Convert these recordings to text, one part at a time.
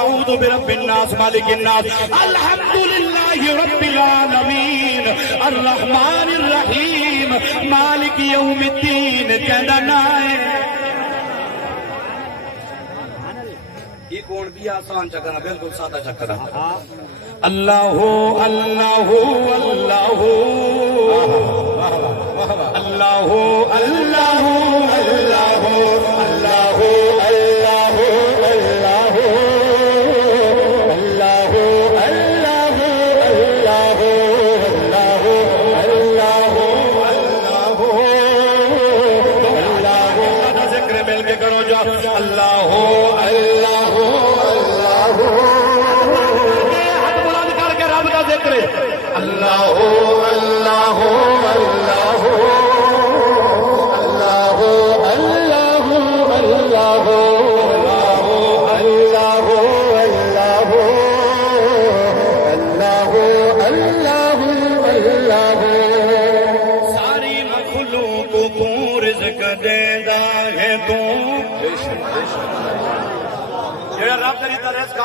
اعوذ برب الناس مالک الناس الحمدللہ رب العالمین الرحمن الرحیم مالک یوم الدین کہنا نہ ہے یہ کون بھی آسان چکر ہے بالکل سادہ چکر ہے اللہ اللہ اللہ اللہ اللہ اللہ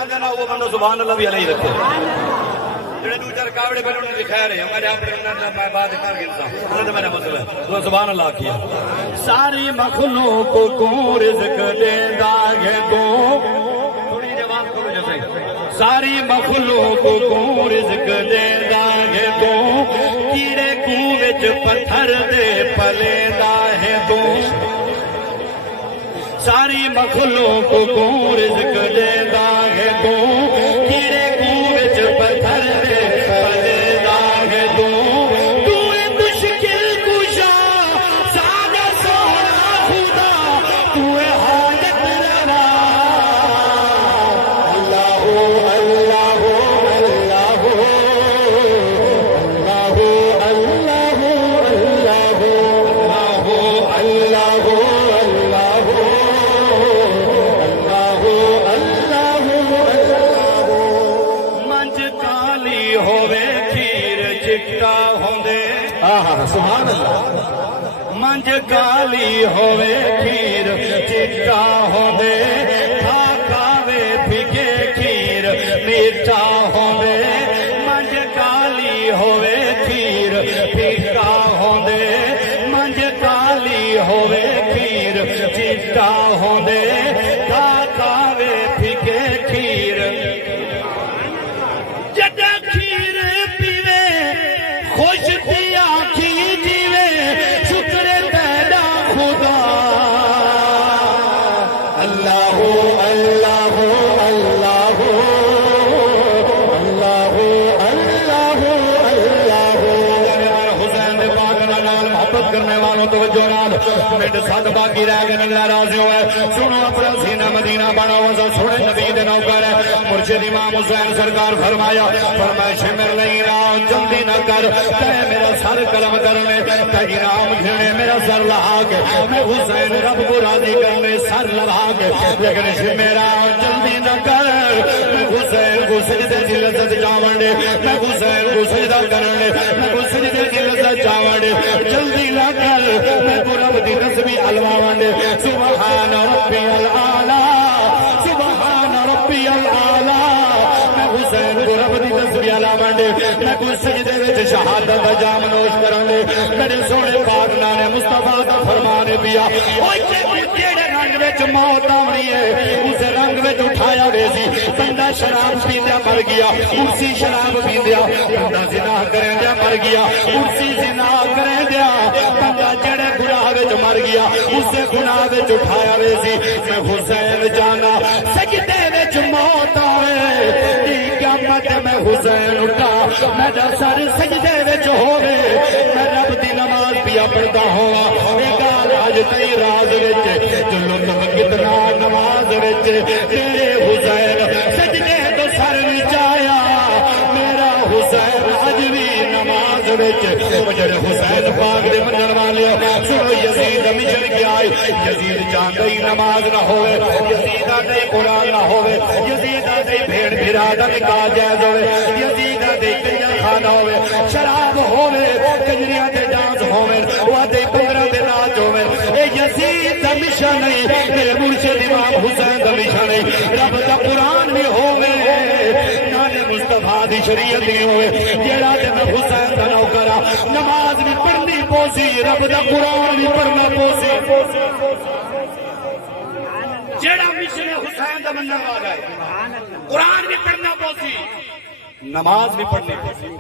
اللہ وہ بندہ سبحان اللہ بھی علیہ رکھے جڑے دو چار کاوڑے پہلے انہوں نے دکھایا رہے ہمارے آپ میں بات کر گئتا انہوں نے میرا مسئلہ ہے تو سبحان اللہ کیا ساری مخلوق کو رزق دیندہ ہے تو تھوڑی جواب کرو جیسے ساری مخلوق کو رزق دیندہ ہے تو کیڑے کووچ پتھر دے پلیندہ ہے تو ساری مخلوق کو رزق دیندہ ہے تو کیڑے کووچ پتھر دے پلیندہ ہے تو تو مشکل کشا سادہ سونا خدا تو حاجت روا اللہ اللہ اللہ اللہ اللہ اللہ سبحان اللہ منج کالی ہوئے کھیر چٹا ہوئے کھاکاوے پھکے کھیر میٹھا ہوئے منج کالی ہوئے کھیر پھکا ہوئے منج کالی ہوئے کھیر چٹا ہوئے کھاکاوے پھکے کھیر جڑا کھیر پیوے خوش دیا ساتھ باقی رہ گئے اللہ راضی ہوئے سنو اپنا سینہ مدینہ بنا ہوا سنے نبی دے نوکر ہے مرشد امام حسین سرکار فرمایا فرمائش میرے نہیں راہ جلدی نہ کر تے میرا سر قلم کرنے تے انعام گھنے میرا سر لہا کے میں حسین رب کو راضی کرنے سر لہا کے لیکن میرا جلدی نہ کر میں حسین کو سجدے کی لذت جاوڑے میں حسین کو سجدہ کرنے میں کو سجدے کی لذت جاوڑے جلدی نہ کر میں کو رب دی نسبی علوانے سبحان ربی العالی سبحان ربی العالی میں حسین کو رب دی نسبی علوانے میں کو سجدے وچ شہادت جام نوش کرنے میرے سونے پاک نانے مصطفیٰ دا فرمانے پیا کیڑے رنگ وچ موت آنی ہے اس رنگ وچ اٹھایا گئے سی بندہ شراب پیندیا مر گیا اسی شراب پیندیا بندہ زنا کریں دیا مر گیا اسی زنا کریں دیا بندہ جڑے گناہ وچ مر گیا اسے گناہ وچ اٹھایا گئے سی میں حسین جانا سجدے وچ موت آئے قیامت میں حسین اٹھا میرا سر سجدے وچ ہوئے میں رب دی نماز پیا پڑھتا ہوا آج تئی راز وچ جو لطف کتنا نماز وچ تیرے حسین سجدے تو سر وچ آیا میرا حسین اج بھی نماز وچ مجھے حسین پاک دے منن والے سنو یزید مشن کیا ہے یزید چاہتا ہی نماز نہ ہوئے یزید آتے قرآن نہ ہوئے یزید آتے بھیڑ بھیرا دا نکاح جائز ہوئے یزید آتے کنیا خانہ ہوئے شراب ہوئے کنجریاں دے ڈانس ہوئے وہ آتے پنگرہ دے ناچ ہوئے اے یزید دا مشن نہیں میرے مرشد امام حسین دا مشن نہیں رب دا قرآن بھی ہو دی شریعت نہیں ہوئے جیڑا تے حسین دا نوکر نماز بھی پڑھنی پوسی رب دا قرآن بھی پڑھنا پوسی جیڑا مشن حسین دا منن والا ہے قرآن بھی پڑھنا پوسی نماز بھی پڑھنی پوسی